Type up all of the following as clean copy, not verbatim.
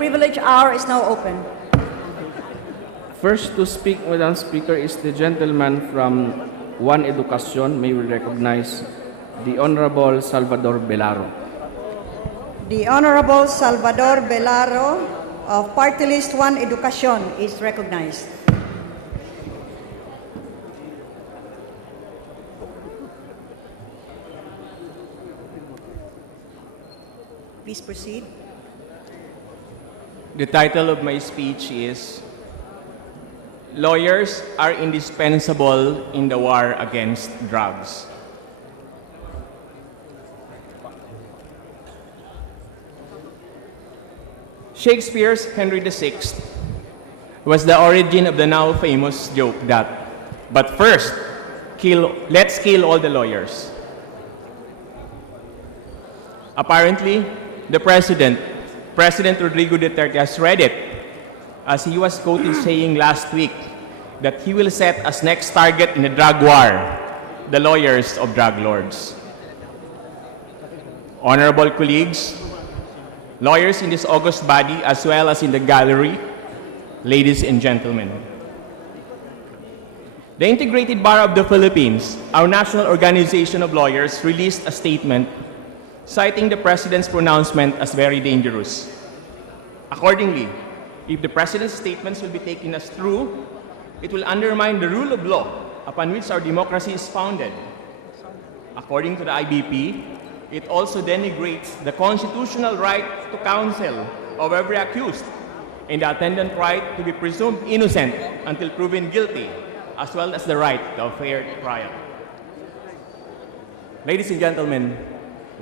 Privilege hour is now open. First to speak, Madam Speaker, is the gentleman from One Educación. May we recognize the Honorable Salvador Belaro. The Honorable Salvador Belaro of Party List One Educación is recognized. Please proceed. The title of my speech is Lawyers are indispensable in the war against drugs. Shakespeare's Henry VI was the origin of the now famous joke that, but first, let's kill all the lawyers. Apparently, the President Rodrigo Duterte has read it, as he was quoted saying last week that he will set as next target in the drug war the lawyers of drug lords. Honorable colleagues, lawyers in this august body as well as in the gallery, ladies and gentlemen. The Integrated Bar of the Philippines, our national organization of lawyers, released a statement citing the President's pronouncement as very dangerous. Accordingly, if the President's statements will be taken as true, it will undermine the rule of law upon which our democracy is founded. According to the IBP, it also denigrates the constitutional right to counsel of every accused and the attendant right to be presumed innocent until proven guilty, as well as the right to a fair trial. Ladies and gentlemen,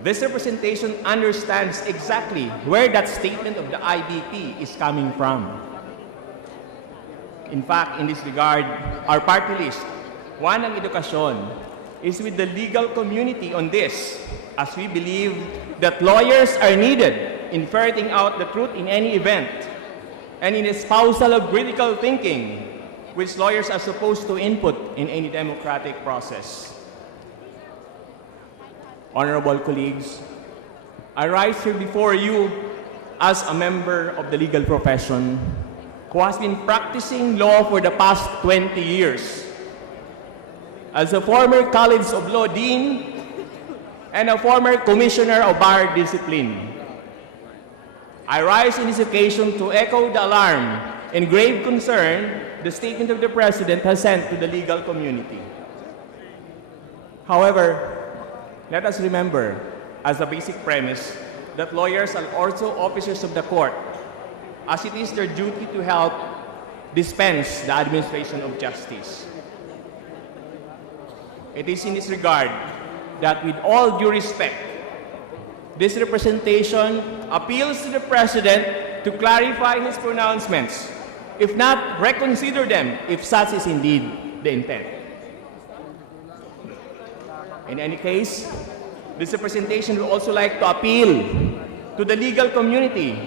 this representation understands exactly where that statement of the IBP is coming from. In fact, in this regard, our party list, One ang Educación, is with the legal community on this, as we believe that lawyers are needed in ferreting out the truth in any event and in espousal of critical thinking, which lawyers are supposed to input in any democratic process. Honorable colleagues, I rise here before you as a member of the legal profession who has been practicing law for the past 20 years. As a former College of Law Dean and a former Commissioner of Bar Discipline, I rise in this occasion to echo the alarm and grave concern the statement of the President has sent to the legal community. However, let us remember, as a basic premise, that lawyers are also officers of the court, as it is their duty to help dispense the administration of justice. It is in this regard that, with all due respect, this representation appeals to the President to clarify his pronouncements, if not reconsider them, if such is indeed the intent. In any case, this representation would also like to appeal to the legal community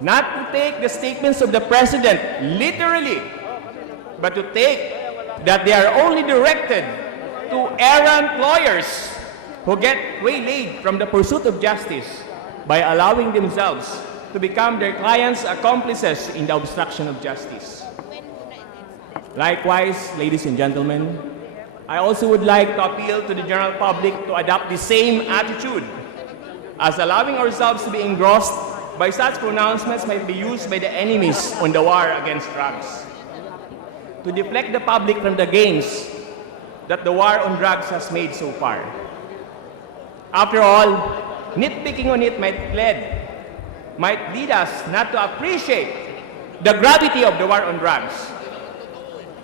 not to take the statements of the President literally, but to take that they are only directed to errant lawyers who get waylaid from the pursuit of justice by allowing themselves to become their clients' accomplices in the obstruction of justice. Likewise, ladies and gentlemen, I also would like to appeal to the general public to adopt the same attitude, as allowing ourselves to be engrossed by such pronouncements might be used by the enemies on the war against drugs to deflect the public from the gains that the war on drugs has made so far. After all, nitpicking on it might lead us not to appreciate the gravity of the war on drugs.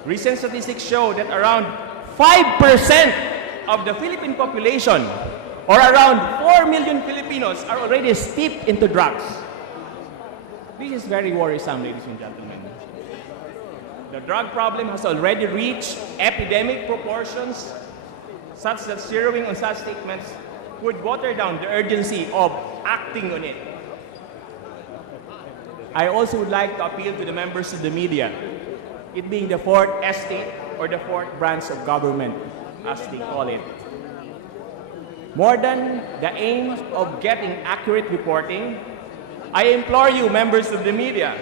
Recent statistics show that around 5% of the Philippine population, or around 4 million Filipinos, are already steeped into drugs. This is very worrisome, ladies and gentlemen. The drug problem has already reached epidemic proportions, such that zeroing on such statements would water down the urgency of acting on it. I also would like to appeal to the members of the media, it being the fourth estate or the fourth branch of government, as they call it. More than the aim of getting accurate reporting, I implore you, members of the media,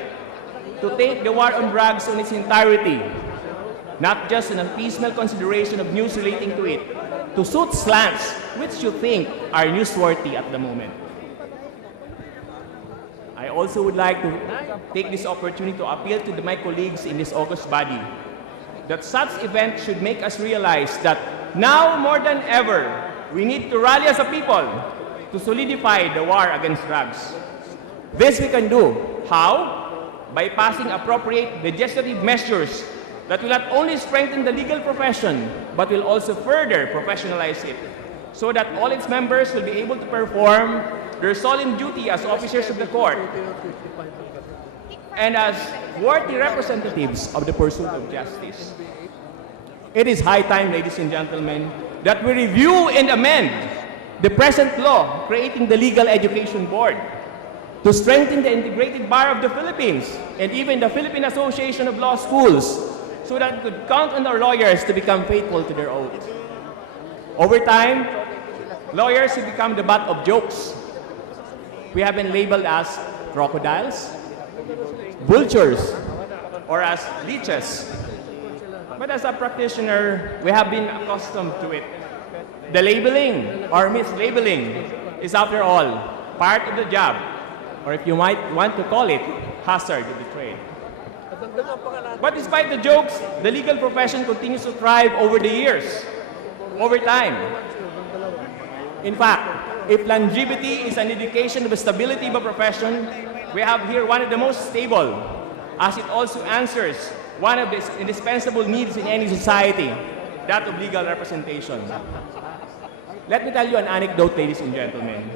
to take the war on drugs in its entirety, not just an piecemeal consideration of news relating to it, to suit slants which you think are newsworthy at the moment. I also would like to take this opportunity to appeal to my colleagues in this august body that such event should make us realize that now more than ever, we need to rally as a people to solidify the war against drugs. This we can do. How? By passing appropriate legislative measures that will not only strengthen the legal profession, but will also further professionalize it, so that all its members will be able to perform their solemn duty as officers of the court and as worthy representatives of the pursuit of justice. It is high time, ladies and gentlemen, that we review and amend the present law creating the Legal Education Board to strengthen the integrated bar of the Philippines and even the Philippine Association of Law Schools, so that we could count on our lawyers to become faithful to their oath. Over time, lawyers have become the butt of jokes. We have been labeled as crocodiles, vultures, or as leeches. But as a practitioner, we have been accustomed to it. The labeling or mislabeling is, after all, part of the job, or if you might want to call it, hazard of the trade. But despite the jokes, the legal profession continues to thrive over the years, over time. In fact, if longevity is an indication of the stability of a profession, we have here one of the most stable, as it also answers one of the indispensable needs in any society, that of legal representation. Let me tell you an anecdote, ladies and gentlemen.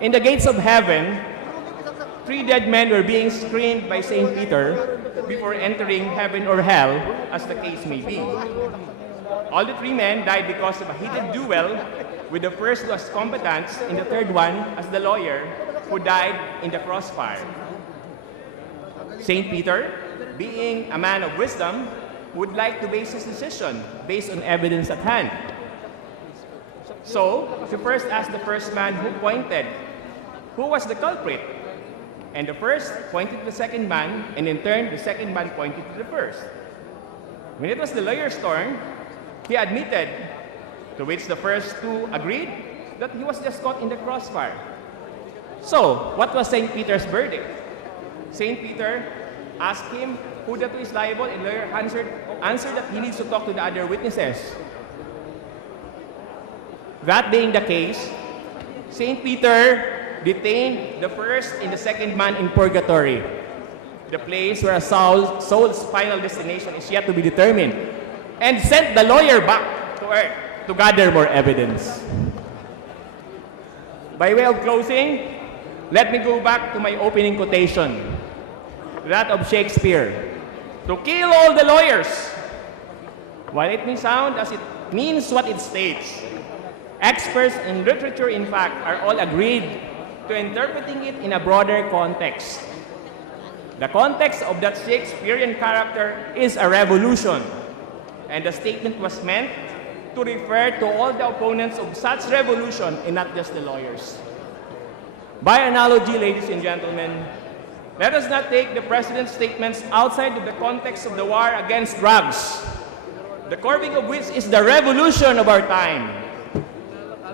In the gates of heaven, 3 dead men were being screened by St. Peter before entering heaven or hell, as the case may be. All the 3 men died because of a heated duel, with the first as combatants and the third one as the lawyer who died in the crossfire. St. Peter, being a man of wisdom, would like to base his decision based on evidence at hand. So, he first asked the first man who pointed, who was the culprit? And the first pointed to the second man, and in turn, the second man pointed to the first. When it was the lawyer's turn, he admitted, to which the first 2 agreed, that he was just caught in the crossfire. So, what was St. Peter's verdict? St. Peter asked him who the 2 is liable, and the lawyer answered that he needs to talk to the other witnesses. That being the case, St. Peter detained the first and the second man in purgatory, the place where a soul's final destination is yet to be determined, and sent the lawyer back to earth to gather more evidence. By way of closing, let me go back to my opening quotation, that of Shakespeare, "To kill all the lawyers." While it may sound as it means what it states, experts in literature, in fact, are all agreed to interpreting it in a broader context. The context of that Shakespearean character is a revolution, and the statement was meant to refer to all the opponents of such revolution and not just the lawyers. By analogy, ladies and gentlemen, let us not take the President's statements outside of the context of the war against drugs, the curbing of which is the revolution of our time.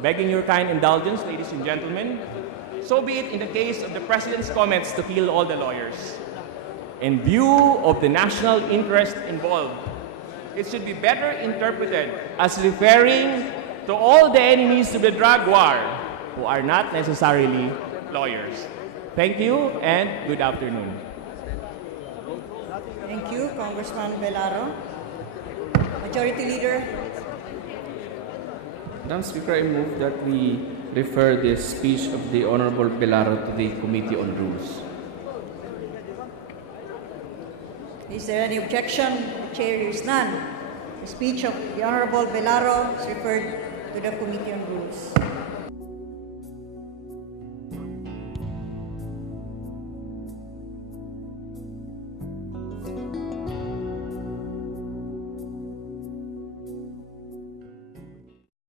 Begging your kind indulgence, ladies and gentlemen, so be it in the case of the President's comments to kill all the lawyers. In view of the national interest involved, it should be better interpreted as referring to all the enemies of the drug war who are not necessarily lawyers. Thank you and good afternoon. Thank you, Congressman Belaro. Majority Leader. Madam Speaker, I move that we refer the speech of the Honorable Belaro to the Committee on Rules. Is there any objection? The chair hears none. The speech of the Honorable Belaro is referred to the Committee on Rules.